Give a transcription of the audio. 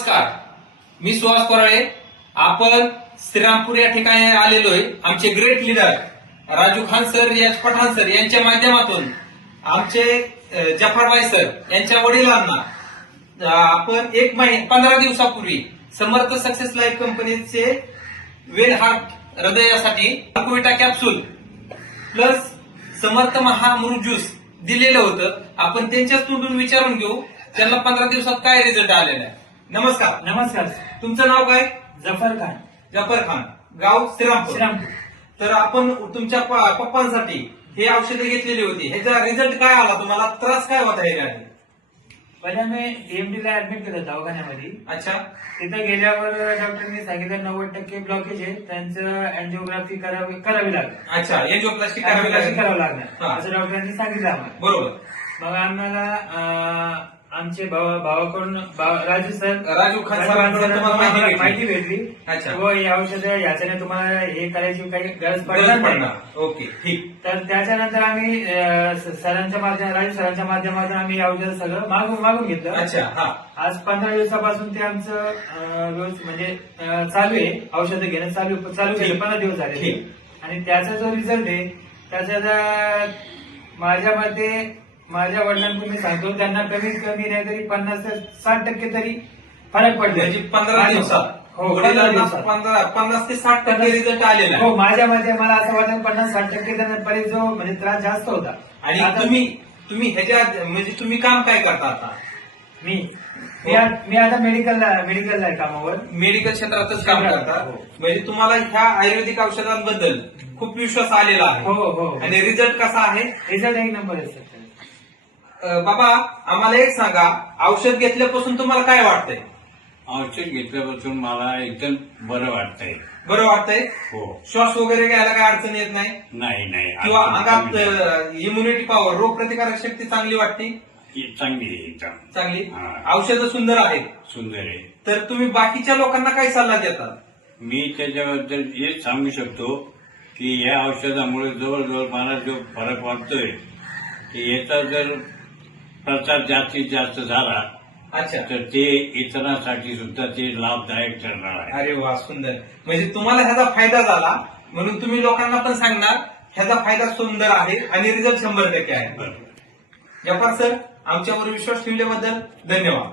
नमस्कार, मी सुहास कोराळे. आपण श्रीरामपूर या ठिकाणी आलेलो आहे. आमचे great leader Raju Khan sir, Yash Pathan sir यांच्या माध्यमातून आमचे जफरबाई सर यांच्या वडिलांना आपण 15 दिवसापूर्वी समर्थ सक्सेस लाईफ कंपनीचे वेल हार्ट हृदयासाठी अक्विटा कॅप्सूल प्लस समर्थ महामृत ज्यूस दिलेलं होतं. आपण त्यांच्याच तोंडून विचारून घेऊ त्यांना 15 दिवसात काय रिझल्ट आलेला आहे. नमस्कार. नमस्कार. तुमचं नाव काय? जफर खान. जफर खान, गाव श्रीरामपूर. श्रीरामपूर. तर आपण तुमच्या पप्पांसाठी हे औषधे घेतलेली होती. ह्याचा रिझल्ट काय आला तुम्हाला? त्रास काय होता हे गाडी? पहिल्या मी एमडी ला ऍडमिट केलं दवाखान्यामध्ये. अच्छा. तिथं गेल्यावर डॉक्टरनी सांगितलं 90% ब्लॉकेज आहे, त्यांचं अँजिओग्राफी करावी लागेल. अच्छा, एंजिओप्लास्टी करावी करावं लागेल. लागणार असं डॉक्टरांनी सांगितलं आम्हाला. बरोबर. मग आम्हाला आमचे भावाकडून राजू सर, राजू खान सरांकडून तुम्हाला माहिती भेटली. अच्छा. व हे औषध याच्याने तुम्हाला हे करायची काही गरज पडणार नाही. ओके, ठीक. तर त्याच्यानंतर आम्ही सरांच्या माध्यमात, राजू सरांच्या माध्यमातून आम्ही हे औषध सगळं मागून घेतलं. अच्छा. हा. आज 15 दिवसापासून ते आमचं म्हणजे चालू आहे. औषधं घेणं चालू केलं 15 दिवस झाले. आणि त्याचा जो रिझल्ट आहे त्याचा माझ्या मते माझ्या वडिलांकडून मी सांगतो, त्यांना कमीत कमी नाही तरी 50 ते 60% तरी फरक पडले. म्हणजे 15 दिवसात. हो, 15 दिवसात 50 ते 60% रिझल्ट आलेला आहे. हो, माझ्या मते मला असं वाटतं 50-60% त्यांना जो म्हणजे त्रास जास्त होता. आणि तुम्ही ह्याच्या म्हणजे तुम्ही काम काय करता आता? मी आता मेडिकलला आहे कामावर. मेडिकल क्षेत्रातच काम करता. म्हणजे तुम्हाला ह्या आयुर्वेदिक औषधांबद्दल खूप विश्वास आलेला आहे. हो. आणि रिझल्ट कसा आहे? रिझल्ट एक नंबर आहे सर. बाबा, आम्हाला एक सांगा, औषध घेतल्यापासून तुम्हाला काय वाटतंय? औषध घेतल्यापासून मला एकदम बरं वाटतंय. बरं वाटतंय? हो. श्वास वगैरे घ्यायला काय अडचण येत नाही? नाही. किंवा अंगात इम्युनिटी पॉवर, रोग प्रतिकारक शक्ती चांगली वाटते? चांगली आहे एकदम. चांगली. हा. औषधं सुंदर आहेत. सुंदर आहे. तर तुम्ही बाकीच्या लोकांना काय सल्ला देता? मी त्याच्याबद्दल हेच सांगू शकतो की या औषधामुळे जवळजवळ मला जो फरक वाटतोय की याचा जर प्रचार जास्तीत जास्त झाला. अच्छा. तर ते इतरांसाठी सुद्धा ते लाभदायक ठरणार आहे. अरे वा, सुंदर. म्हणजे तुम्हाला ह्याचा फायदा झाला म्हणून तुम्ही लोकांना पण सांगणार ह्याचा फायदा सुंदर आहे आणि रिझल्ट 100% आहे. बरोबर. जफर सर, आमच्यावर विश्वास ठेवल्याबद्दल धन्यवाद.